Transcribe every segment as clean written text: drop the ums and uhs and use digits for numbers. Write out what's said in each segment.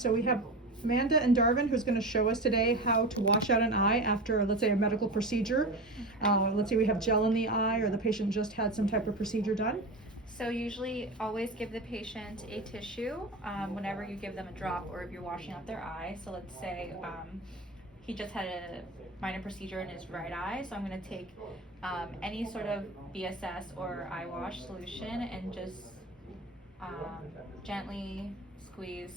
So we have Amanda and Darvin who's going to show us today how to wash out an eye after, let's say, a medical procedure. Let's say we have gel in the eye or the patient just had some type of procedure done. So usually always give the patient a tissue whenever you give them a drop or if you're washing out their eye. So let's say he just had a minor procedure in his right eye. So I'm going to take any sort of BSS or eye wash solution and just gently squeeze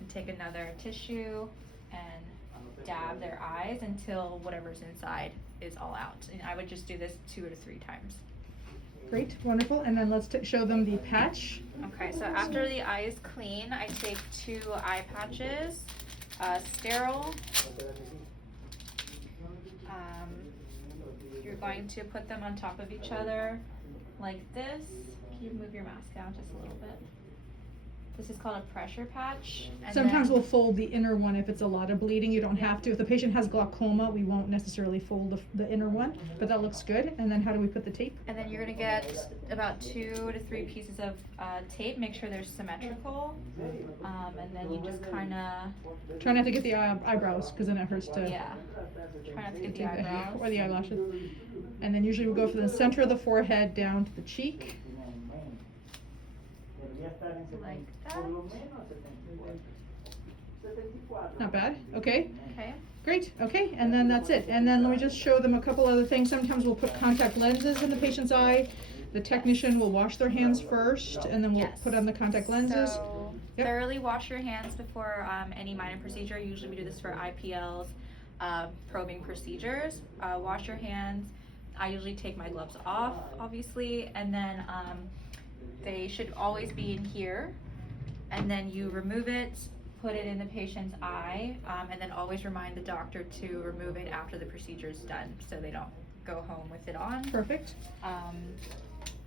and take another tissue and dab their eyes until whatever's inside is all out. And I would just do this 2 to 3 times. Great, wonderful. And then let's show them the patch. Okay, so after the eye is clean, I take 2 eye patches, sterile. You're going to put them on top of each other like this. Can you move your mask down just a little bit? This is called a pressure patch. And Sometimes then we'll fold the inner one if it's a lot of bleeding. You don't have to. If the patient has glaucoma, we won't necessarily fold the inner one, but that looks good. And then how do we put the tape? And then you're going to get about 2 to 3 pieces of tape. Make sure they're symmetrical. And then you just kind of... Try not to get the eyebrows, because then it hurts to... Yeah. Try not to get the eyebrows. Or the eyelashes. And then usually we'll go from the center of the forehead down to the cheek. Like that. Not bad. Okay. Okay. Great. Okay. And then that's it. And then let me just show them a couple other things. Sometimes we'll put contact lenses in the patient's eye. The technician will wash their hands first, and then we'll put on the contact lenses. So thoroughly wash your hands before any minor procedure. Usually we do this for IPLs, probing procedures. Wash your hands. I usually take my gloves off, obviously, and then they should always be in here, and then you remove it, put it in the patient's eye, and then always remind the doctor to remove it after the procedure is done so they don't go home with it on. Perfect.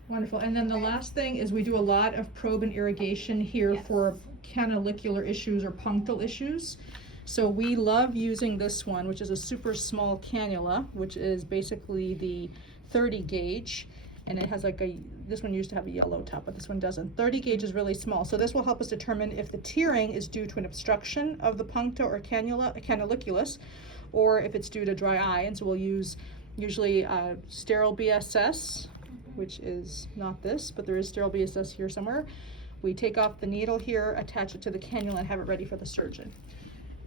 Wonderful. And then the last thing is we do a lot of probe and irrigation here for canalicular issues or punctal issues. So we love using this one, which is a super small cannula, which is basically the 30 gauge. And it has like this one used to have a yellow top, but this one doesn't. 30 gauge is really small. So this will help us determine if the tearing is due to an obstruction of the puncta or canaliculus, or if it's due to dry eye. And so we'll use usually sterile BSS, which is not this, but there is sterile BSS here somewhere. We take off the needle here, attach it to the cannula, and have it ready for the surgeon.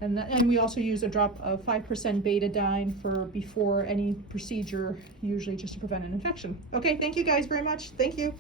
And we also use a drop of 5% betadine for before any procedure, usually just to prevent an infection. Okay, thank you guys very much. Thank you.